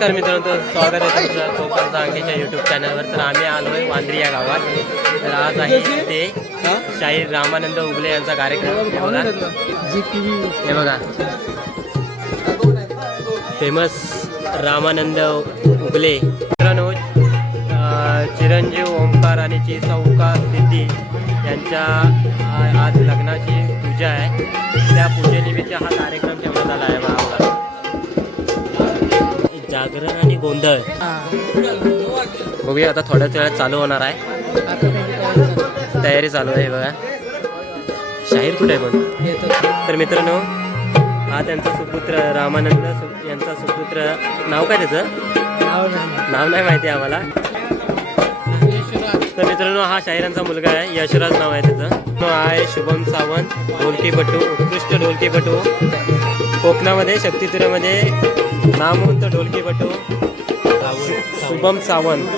नमस्कार मित्रांनो, स्वागत आहे तुमचं कोकण सांगेच्या यूट्यूब चॅनलवर. तर आम्ही आलो आहे वांद्री या गावात. तर आज आहे ते शाहीर रामानंद उगले यांचा कार्यक्रम. हे बघा, फेमस रामानंद उगले. मित्रांनो, चिरंजीव ओंकार आणि चौका सिद्धी यांच्या आज लग्नाची पूजा आहे. त्या पूजेनिमित्त हा कार्यक्रम ठेवण्यात आला आहे. बघा, जागरण आणि गोंधळ बघूया आता थोड्याच वेळात चालू होणार आहे. तयारी चालू आहे. बघा, शाहीर कुठे आहे पण. तर मित्रांनो, हा त्यांचा सुपुत्र रामानंद यांचा सुपुत्र. नाव काय त्याचं? नाव नाही माहिती आम्हाला. तर मित्रांनो, हा शाहिरांचा मुलगा आहे. यशराज नाव आहे त्याचं. तो आहे शुभम सावंत, ढोलकीपटू, उत्कृष्ट ढोलकीपटू. कोकणामध्ये शक्तितुऱ्यामध्ये नामवंत ढोलकीपटू शुभम सावंत.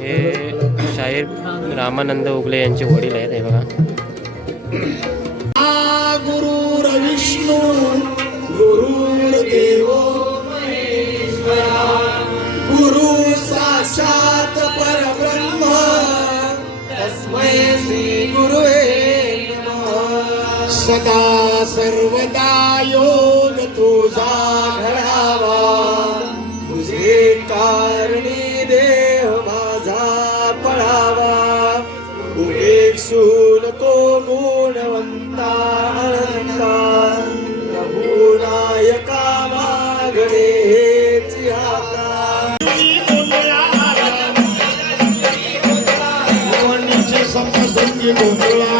हे शाहीर रामानंद उगले यांचे वडील आहेत. हे बघा, गुरुर विष्णू गुरुर्देव महेश्वरा गुरु साक्षात परब्रह्म तस्मै श्री गुरुवे नमः. सदा सर्वदा योग तुझा घडावा, तुझे कारणी देह माझा पळावा. उपेक्षू नको गुणवंता अनंता, प्रभुनायका मागणे हेची हाता. समजून गोंधळा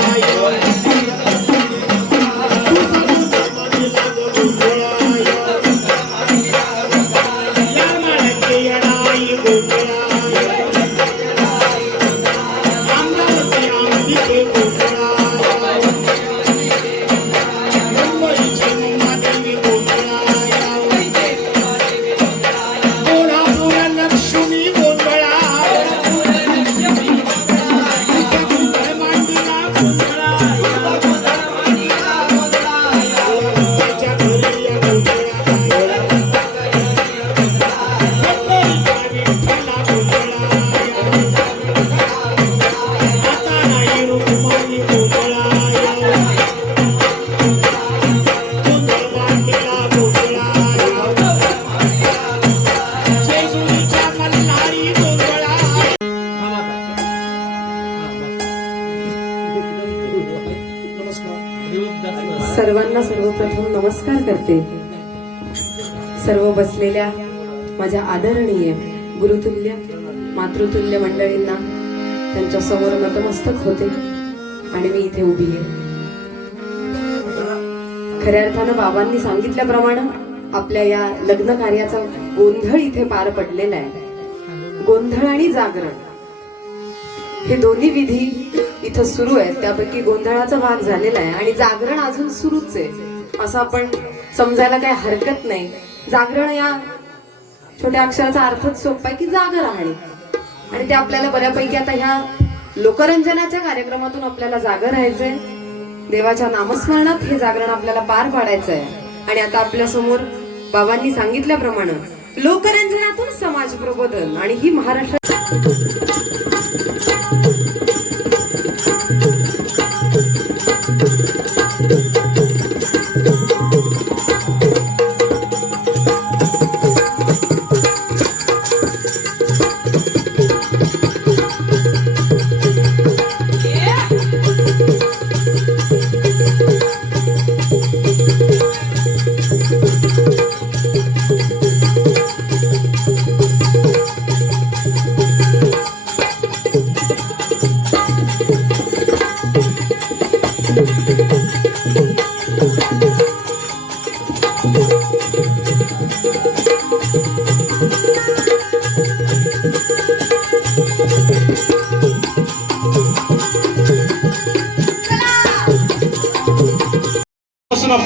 सर्वांना सर्वप्रथम नमस्कार करते. सर्व बसलेल्या माझ्या आदरणीय गुरुतुल्य मातृतुल्य मंडळींना त्यांच्या समोर नतमस्तक होते आणि मी इथे उभी आहे. खऱ्या अर्थानं बाबांनी सांगितल्याप्रमाणे आपल्या या लग्न कार्याचा गोंधळ इथे पार पडलेला आहे. गोंधळ आणि जागरण हे दोन्ही विधी इथं सुरू आहेत. त्यापैकी गोंधळाचा भाग झालेला आहे आणि जागरण अजून सुरूच आहे असं आपण समजायला काही हरकत नाही. जागरण या छोट्या अक्षराचा अर्थच सोपा आहे की जागर राहणे, आणि ते आपल्याला बऱ्यापैकी आता ह्या लोकरंजनाच्या कार्यक्रमातून आपल्याला जागर राहायचंय. देवाच्या नामस्मरणात हे जागरण आपल्याला पार पाडायचं आहे. आणि आता आपल्या समोर बाबांनी सांगितल्याप्रमाणे लोकरंजनातून समाज प्रबोधन आणि ही महाराष्ट्र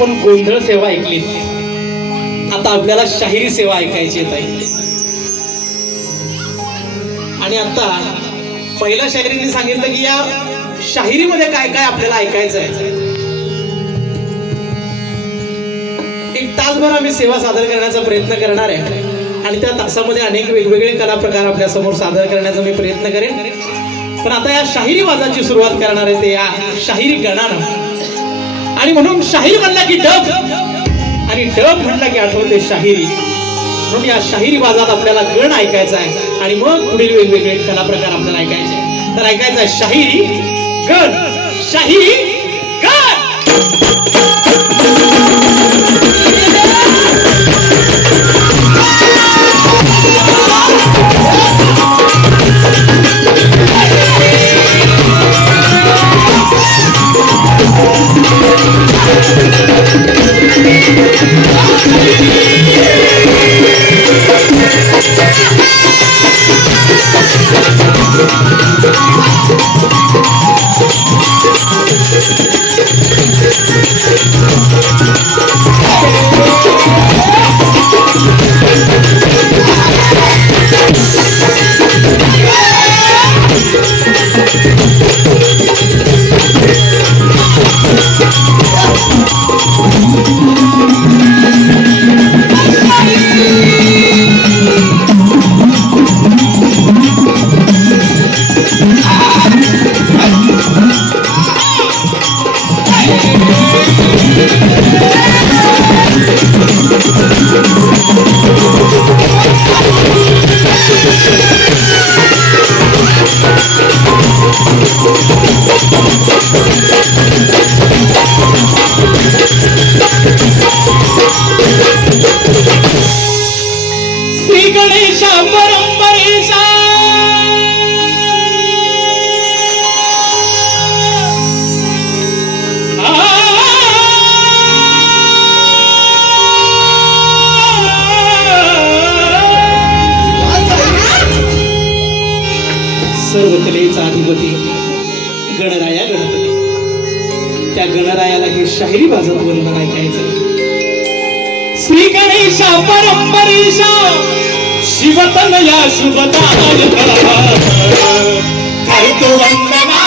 आपण गोंधळ सेवा ऐकली, आता आपल्याला शाहिरी सेवा ऐकायची येत आहे. आणि आता पहिल्या शाहिरीने सांगितलं की या शाहिरीमध्ये काय काय आपल्याला ऐकायचं आहे. एक तासभर आम्ही सेवा सादर करण्याचा प्रयत्न करणार आहे आणि त्या तासामध्ये अनेक वेगवेगळे कला प्रकार आपल्या समोर सादर करण्याचा मी प्रयत्न करेन. पण आता या शाहिरी वाजाची सुरुवात करणार आहे ते या शाहिरी गणानं. आणि म्हणून शाहीर म्हणला की डब आणि डब म्हणला की आठवते शाहिरी. म्हणून या शाहिरी वाजात आपल्याला गण ऐकायचा आहे आणि मग पुढील वेगवेगळे कला प्रकार आपल्याला ऐकायचे. तर ऐकायचं आहे शाहिरी गण, शाहिरी गण. श्री गणेशा परंपरेशा सर्व कलेचा अधिपती गणराया गणपती. त्या गणरायाला हे शाहिरी वाजत वंदन ऐकायचं. श्री गणेशा परंपरेशा शिवतनया शुभदायक करतो वंदना.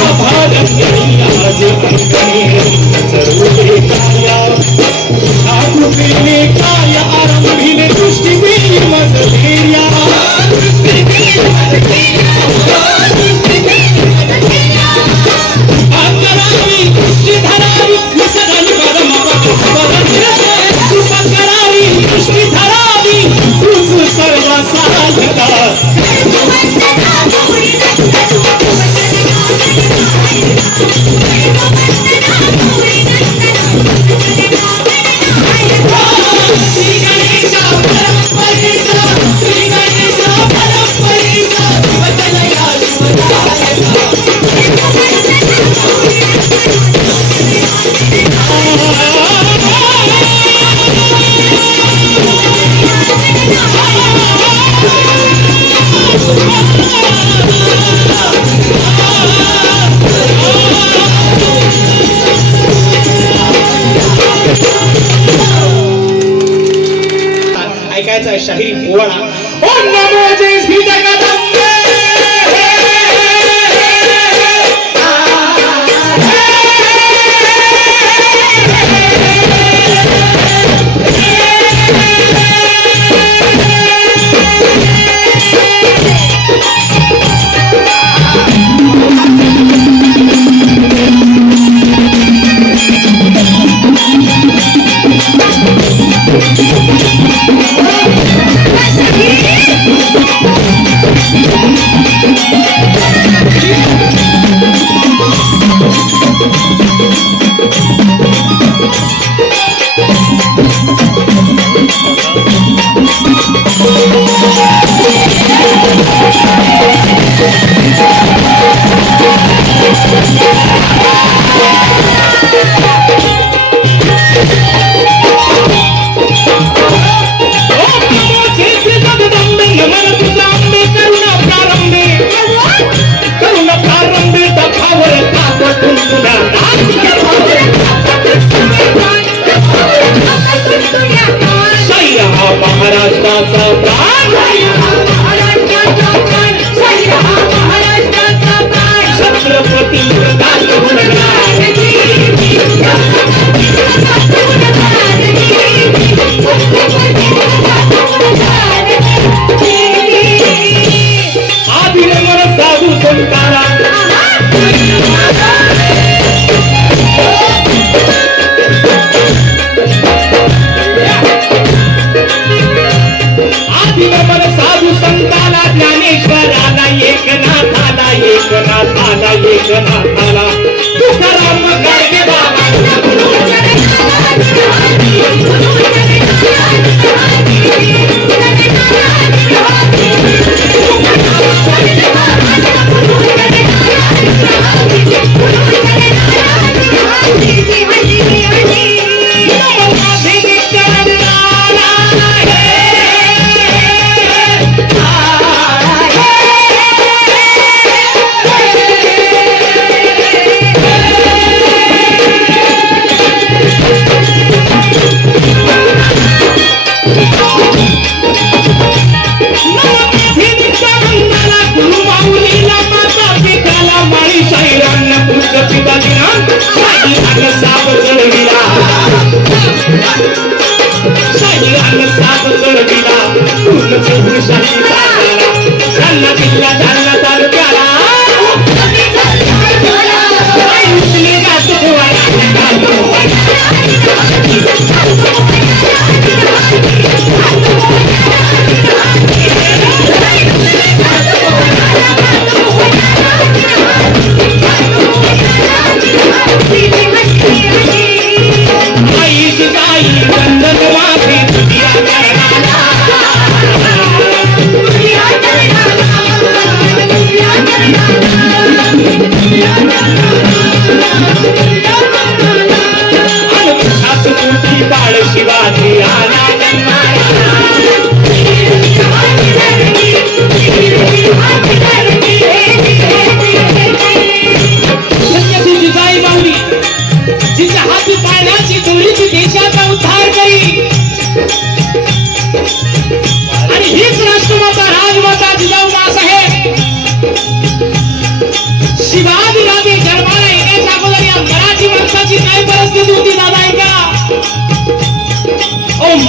सभारंगणी ऐकायचा आहे शाहिरी पोवाडा. ओम नमो जय श्री जगदंबे.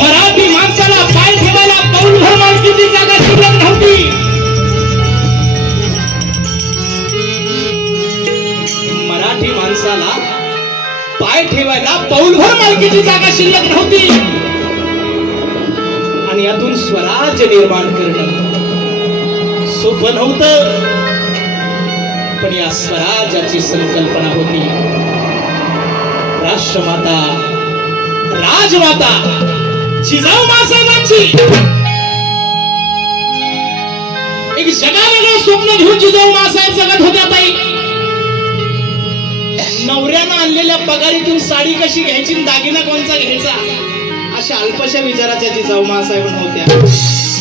मराठी माणसाला पाय ठेवायला पौलभर मालकीची जागा शिल्लक नव्हती. मराठी माणसाला पाय ठेवायला पौलभर मालकीची जागा शिल्लक नव्हती. आणि यातून स्वराज्य निर्माण करणं सोपं नव्हतं. पण या स्वराज्याची संकल्पना होती राष्ट्रमाता राजमाता जिजाऊ मासाहेबांची. एक जगावेगळं स्वप्न घेऊन जिजाऊ मासाहेब जगत होत्या ताई. नवऱ्यानं आणलेल्या पगारीतून साडी कशी घ्यायची, दागिना कोणचा घ्यायचा, अशा अल्पशा विचाराच्या जिजाऊ मासाहेब होत्या.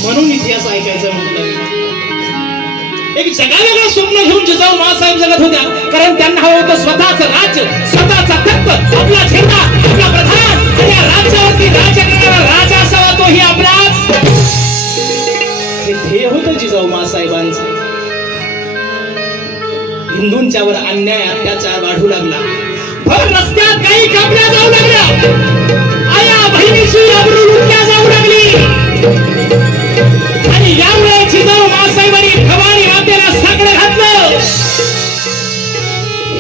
म्हणून इतिहास ऐकायचा म्हटलं. एक जगावेगळं स्वप्न घेऊन जिजाऊ मासाहेब जगत होत्या. कारण त्यांना हवं होतं स्वतःच राज्य, स्वतःचा तख्त, आपला झेंडा, आपला प्रधान, आणि या राज्यावरती राज्य करणारा राजा असावा, तोही आपलाच जिजाऊ मासाहेबांचा हिंदूंच्यावर अन्याय अत्याचार वाढू लागला. भर रस्त्यात काही कापल्या जाऊ लागल्या, आया बहिणीची अब्रू लुटल्या जाऊ लागली. आणि यामुळे जिजाऊ मासाहेबांनी भवानी मातेला साकडं घातलं.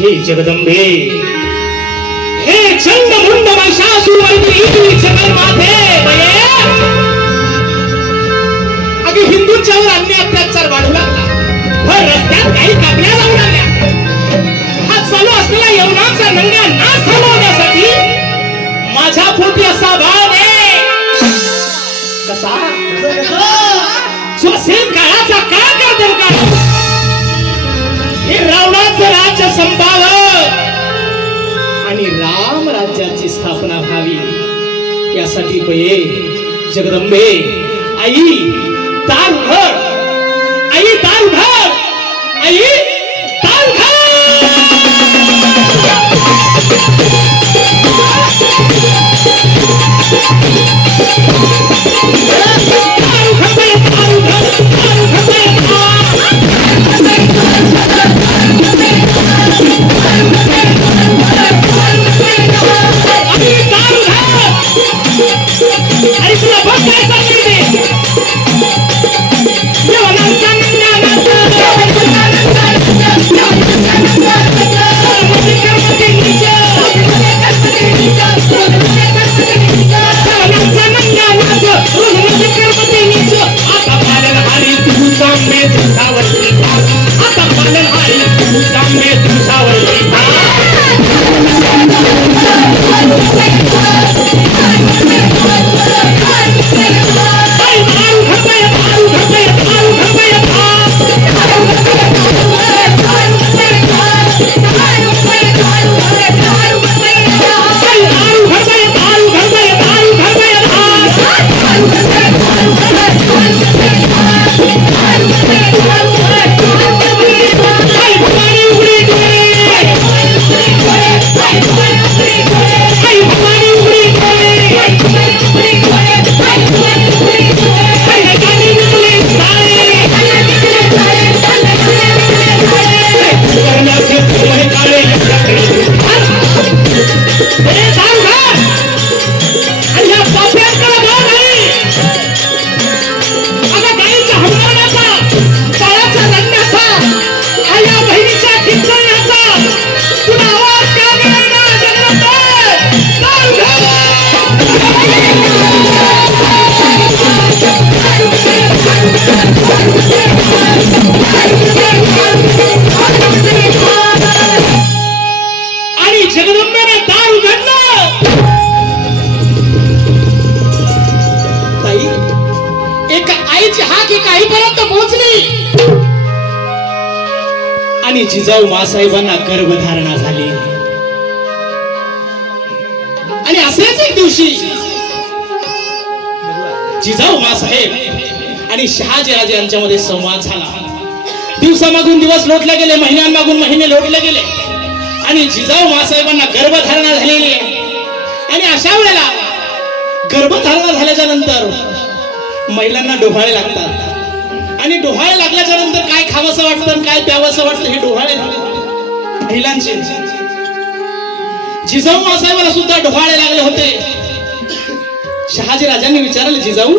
हे जगदंबे, हे चंडमुंड महिषासुरमर्दिनी जगन्माते बये, अगं हिंदूंच्यावर अन्याय अत्याचार वाढू लागला. भर रस्त्यात काही कापल्या जाऊ लागल्या. हा चालू असलेला यवनाचा नंगा नाश थांबवण्यासाठी माझ्या पोटी असा भाव आहे. कसा जो असेल काळाचा काळ करतो का, हे रावणाचं राज्य संपावं आणि राम राज्याची स्थापना व्हावी यासाठी बये जगदंबे, आई दार उघड, आई दार उघड, आई दार उघड. आणि जिजाऊ मासाहेबांना गर्भधारणा झाली. आणि असेच एक दिवशी जिजाऊ मासाहेब आणि शहाजीराजे यांच्यामध्ये संवाद झाला. दिवसामागून दिवस लोटले गेले, महिन्यांमागून महिने लोटले गेले आणि जिजाऊ मासाहेबांना गर्भधारणा झालेली आहे. आणि अशा वेळेला गर्भधारणा झाल्याच्या नंतर महिलांना डोहाळे लागतात. आणि डोहाळे लागल्याच्या नंतर काय खावंसं वाटतं, काय प्यावंसं वाटतं, हे डोहाळे महिलांचे. जिजाऊ मासाहेबांना सुद्धा डोहाळे लागले होते. शहाजी राजांनी विचारले, जिजाऊ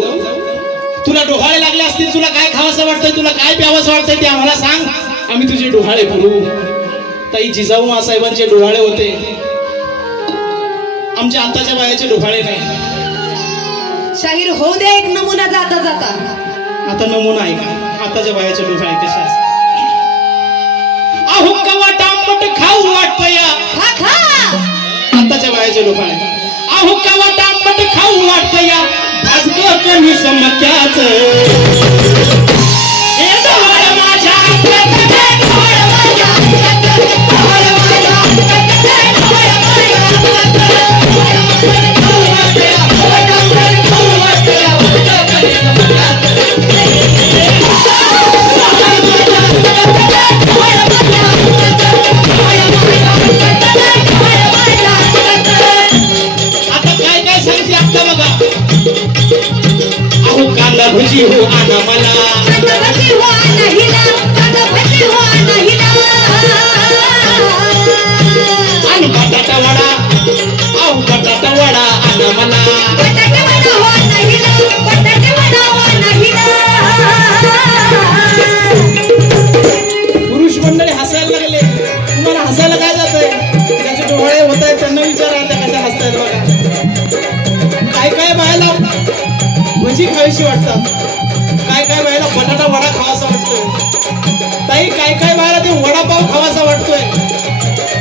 तुला डोहाळे लागले असतील, तुला काय खावंसं वाटतंय, तुला काय प्यावंसं वाटतंय ते आम्हाला सांग, आम्ही तुझे डोहाळे पुरवू. ताई जिजाऊ मासाहेबांचे डोहाळे होते, आमच्या आताच्या बायाचे डोहाळे नाही. शाहीर होऊ दे एक नमुना जाता जाता. आता नमुना आहे का आताच्या बायाचे डोहाळे कसे असतात? अहो कवाट आंबट खाऊ वाटतया, आताच्या बायाचे डोहाळे. अहो कवाट आंबट खाऊ वाटतया, भाजक कमी समक्याच कांदा भजी हो आणा मला आणि बटाटा वडा आऊ बटाटा वडा आणा मला पुरुष मंडळी हसायला लागले तुम्हाला हसायला काय जातंय त्याचे डोळे होत आहेत त्यांना विचारा त्या कशा हसतायत बघा काय काय बायला भजी खावीशी वाटतात काय काय बायला बटाटा वडा खावासा वाटतोय ताई काय काय बायला ते वडापाव खावासा वाटतोय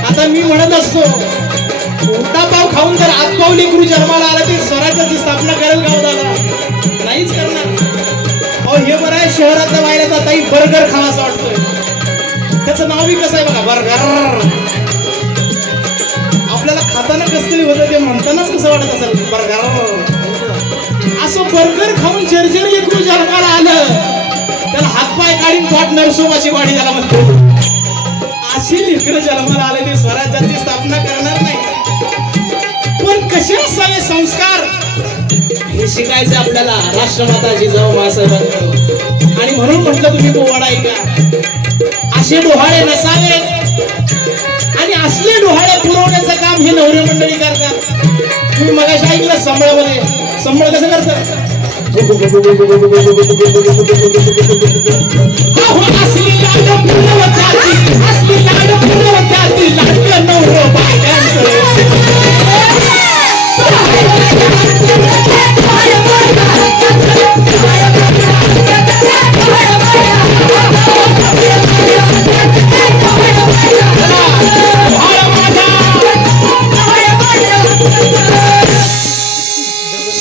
आता मी म्हणत असतो वडापाव खाऊन जर आतपाव लेकरू जन्माला आला ते स्वराज्याची स्थापना करेल गाव दादा नाहीच करणार अहो हे बरं आहे शहरातल्या बायला तर ताई बर्गर खावासा वाटतोय त्याचं नावही कसं आहे बघा बर्गर आपल्याला खाताना कसं तरी होतं ते म्हणतानाच कसं वाटत असेल बर्गर असं बर्गर खाऊन जर्जर लेकरू जन्माला आलं त्याला हातपाय काढून पोट नरसोबाची वाडी त्याला म्हणतो अशी लेकरं जन्माला आले ते स्वराज्याची स्थापना करणार नाही पण कसे असावे संस्कार हे शिकायचे आपल्याला राष्ट्रमाता जिजाऊ मासाहेबांकडून आणि म्हणून म्हटलं तुम्ही पोवाडा ऐका असे डोहाळे नसावेत आणि असले डोहाळे पुरवण्याचं काम हे नवरे मंडळी करतात तुम्ही मगाशी ऐकलं संबळामध्ये संबळ कसं करतात असली लाड पुरवत्याची लाडकं नवरं बायकांचं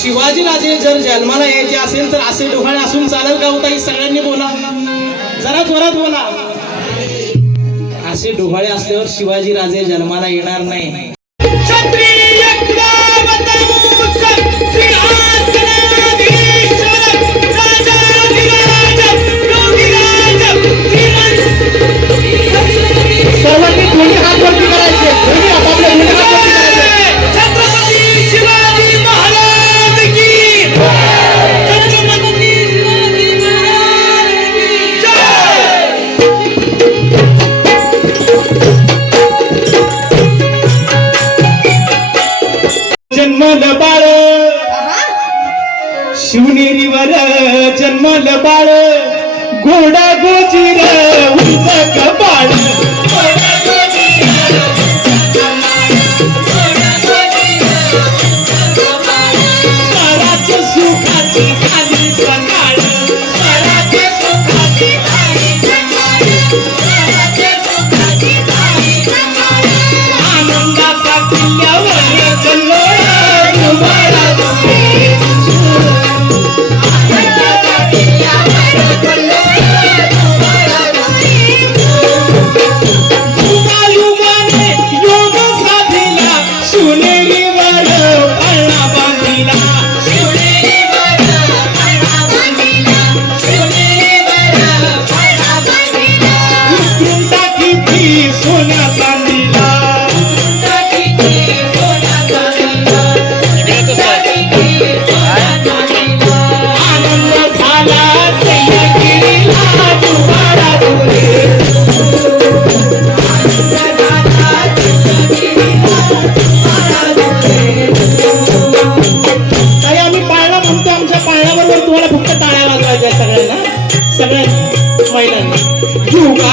शिवाजीराजे जर जन्माला यायचे असेल तर असे डोहाळे असून चालेल का होता सगळ्यांनी बोला जरा जोरात बोला असे डोहाळे असल्यावर शिवाजीराजे जन्माला येणार नाही सर्वांनी दोन्ही हात वरती करायचे दोन्ही आपापले दोन्ही हात वरती करायचे छत्रपती शिवाजी महाराज की छत्रपती शिवाजी महाराज की जय जन्मल बाळ शिवनेरीवर जन्मल बाळ गोडा गोजीर उंच कपाळ स्वराज्य सुखाची झाली सकाळ स्वराज्य सुखाची झाली सकाळ आनंदाचा किल्ल्यावर कल्लोळ तुम्हाला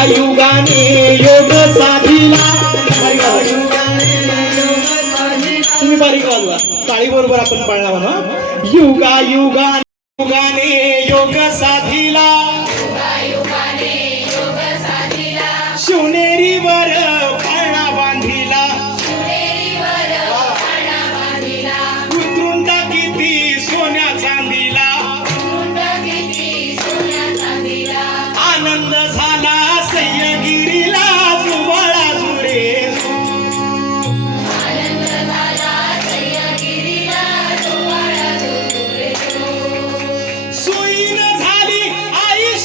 युगाने योग साधिला तुम्ही बारीक वाजवा टाळी बरोबर आपण पाळणा म्हणा युगाने योग साधिला शिवनेरीवर पाळणा बांधिला उतरून टाकी सोन्या चांदीला आनंद झाला सह्यागिरीला जुवाळा जुरे सोयीन झाली आई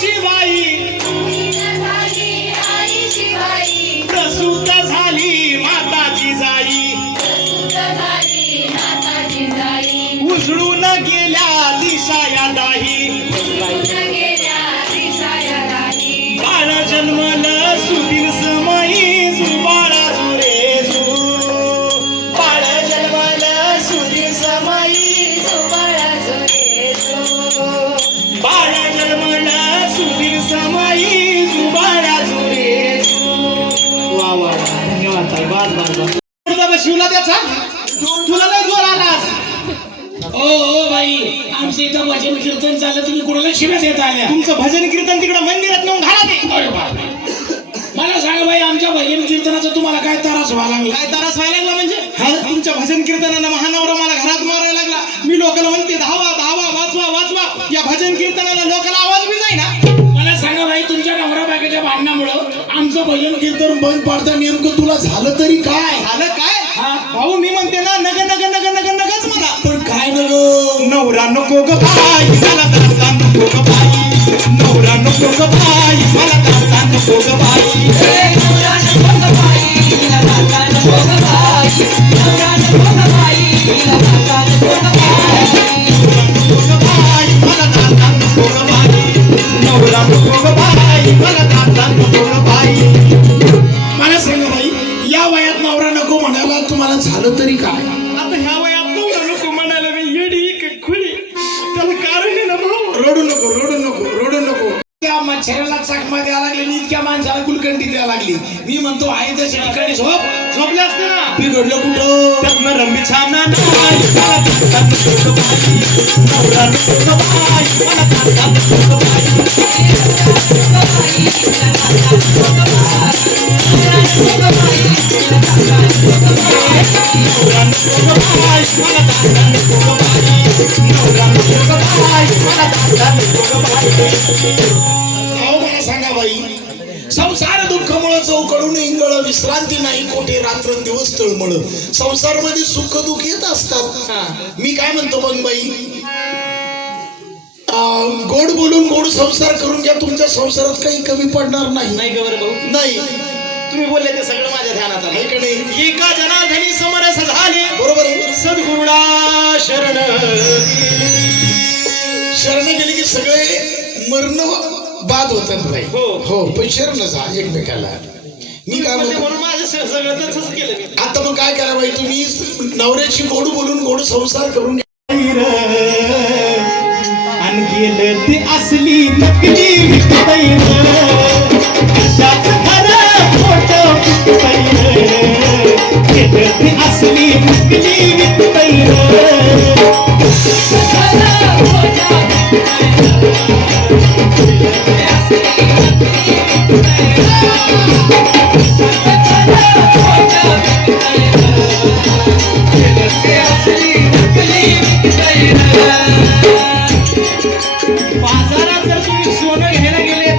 चाललं तुम्ही कोणाला शिव्या देत आल्या तुमचं भजन कीर्तन तिकडे मंदिरात नेऊन घाला ते. अरे बापरे. मला सांगा बाई आमच्या भजन कीर्तनाचा तुम्हाला काय त्रास व्हायला लागला काय त्रास व्हायला लागला म्हणजे तुमच्या भजन कीर्तनानं महानवरा मला घरात मारायला लागला. मी लोकांना म्हणते धावा धावा वाचवा वाचवा. या भजन कीर्तनाला लोकांना आवाज बी जाईना. मला सांगा बाई तुमच्या नवरा बायकोच्या भांडणामुळं आमचं भजन कीर्तन बंद पडतं. नेमकं तुला झालं तरी काय झालं काय हा? भाऊ मी म्हणते ना नग नग नग नग नगच मला. पण काय नको नवरा नको ग बाई मला दाता नको ग बाई. नवरा नको ग बाई मला दाता नको ग बाई. नवरा नको ग बाई मला दाता नको ग बाई. नवरा नको ग बाई मला दाता नको ग बाई. मला दाता नको ग बाई. नवरा नको ग बाई मला दाता नको ग बाई. मला सांगा बाई या वयात नवरा नको म्हणायला तुम्हाला झालं तरी काय आता ह्या वयात नवरा नको म्हणायला मी येडी का खुली त्याला कारण आहे ना भाऊ. रडू नको रडू नको रडू नको. त्या मच्छराला चकमा द्यायला लागली आणि इतक्या माणसाला गुलकंडी द्यायला लागली. मी म्हणतो आहे तशा ठिकाणी झोपले असते ना बिघडलं कुठं त्यातनं रंबी छाना नाही मला दाता नको ग बाई. नवरा नको ग बाई मला दाता नको ग बाई. नवरा नको ग बाई मला दाता नको ग बाई. नवरा नको ग बाई मला दाता नको ग बाई. अहो मला सांगा बाई संसार दुःखमुळं चौकडून इंगळ विश्रांती नाही कोठे रात्रंदिवस तळमळ. संसारमध्ये सुख दुःख येत असतात. मी काय म्हणतो मग बाई गोड बोलून गोड संसार करून घ्या. तुमच्या संसारात काही कमी पडणार नाही. नाही ग बरं भाऊ नाही तुम्ही बोलले ते सगळं माझ्या ध्यानात आलं. आहे का नाही? एका जनार्दनी समरस झाले बरोबर आहे. सद्गुरुला शरण शरण गेली की सगळे मरण बाद होतात बाई. हो. हो पण शरण जा एकमेकाला. मी काय म्हणतो म्हणून माझं सगळं तसंच केलं मी. आता मग काय करा बाई तुम्ही नवऱ्याची गोड बोलून गोड संसार करून घ्या. आणि गेलं ते असली नकली विकतैर कशाच खरं खोटं विकतैर. गेलं ते असली नकली विकतैर. बाजारात जर तुम्ही सोनं घ्यायला गेले